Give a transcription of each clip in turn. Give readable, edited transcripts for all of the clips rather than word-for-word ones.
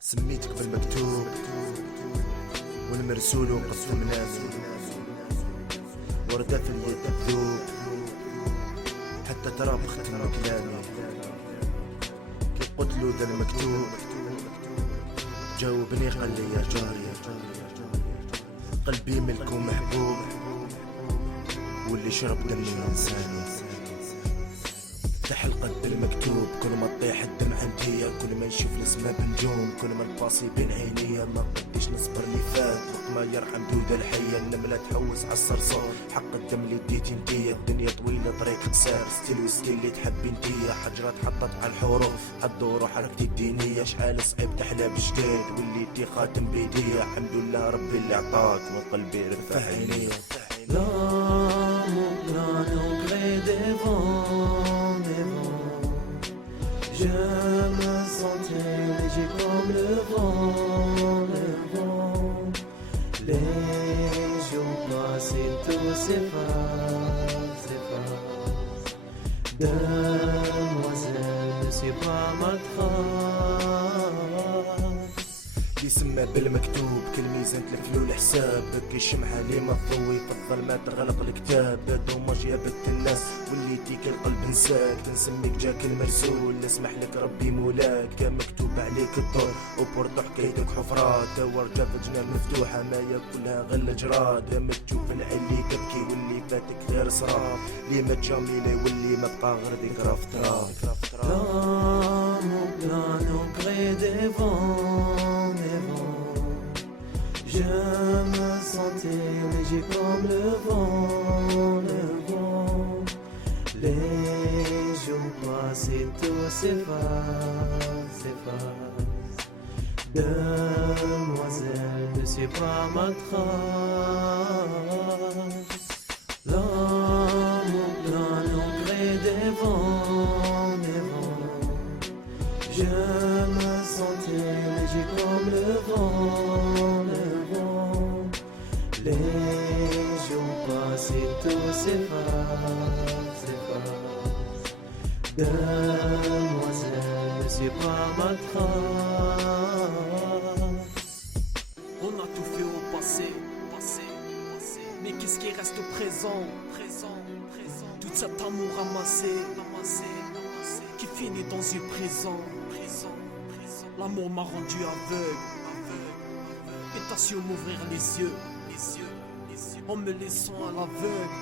سميتك بالمكتوب والمرسول وقص منامي، وردة في اليد تذوب حتى ترى بختم كلامي. كي قلت له ذا المكتوب جاوبني قال لي يا جاري قلبي ملك ومحبوب، واللي شرب دمي انساني. افتح القد المكتوب كل ما تطيح الدمعة انتيا، كل ما نشوف السما بنجوم، كل ما الباصي بين عينيا. ما قديش نصبر لي فات وقت ما يرحم دودة الحية، النملة تحوس عالصرصار حق الدم اللي ديتي انتيا. الدنيا طويلة طريق قصير، ستيل وستيل اللي تحبي انتيا. حجرات حطت على الحروف عالدور وحركتي الدينية، شحال صعيب تحلى بجديد واللي دي خاتم بيديا. الحمد لله ربي اللي عطاك وقلبي رفع عينيا. L'amour plane au gré des vents, des vents. Je me sentais léger comme le vent, le vent. Les jours passent et tout s'efface, s'efface. Demoiselle, ne suis pas ma trace. يسمى بالمكتوب كل ميزان تلفلو الحساب، بكي الشمعة اللي ما تضوي في الظلمة تغلق الكتاب. دوماج يا بنت الناس واللي تيك القلب نساك، تنسميك جاك المرسول اسمح لك ربي مولاك. كان مكتوب عليك الدور وبورتو حكايتك حفرات، ورجع في جنان مفتوحة ما ياكلها غير الجراد. ما تشوف العين اللي تبكي واللي فاتك غير سراب، اللي ما جاميلي واللي ما بقى غير ذكرى في تراب. L'amour plane au gré des vents, des vents. Je me sentais léger comme le vent, le vent. Les jours passent et tout s'efface, s'efface. Demoiselle, ne suis pas ma trace. L'amour plane au gré des vents, des vents. Je me sentais léger comme le vent, le vent. Les jours passent et tout s'efface, s'efface. Demoiselle, ne suis pas ma trace. On a tout fait au passé, mais qu'est-ce qui reste au présent? Tout cet amour amassé, qui finit dans le présent. L'amour m'a rendu aveugle, et t'as su m'ouvrir les yeux, en me laissant à l'aveugle.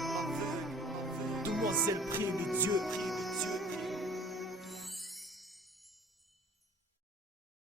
Demoiselle, prie le Dieu,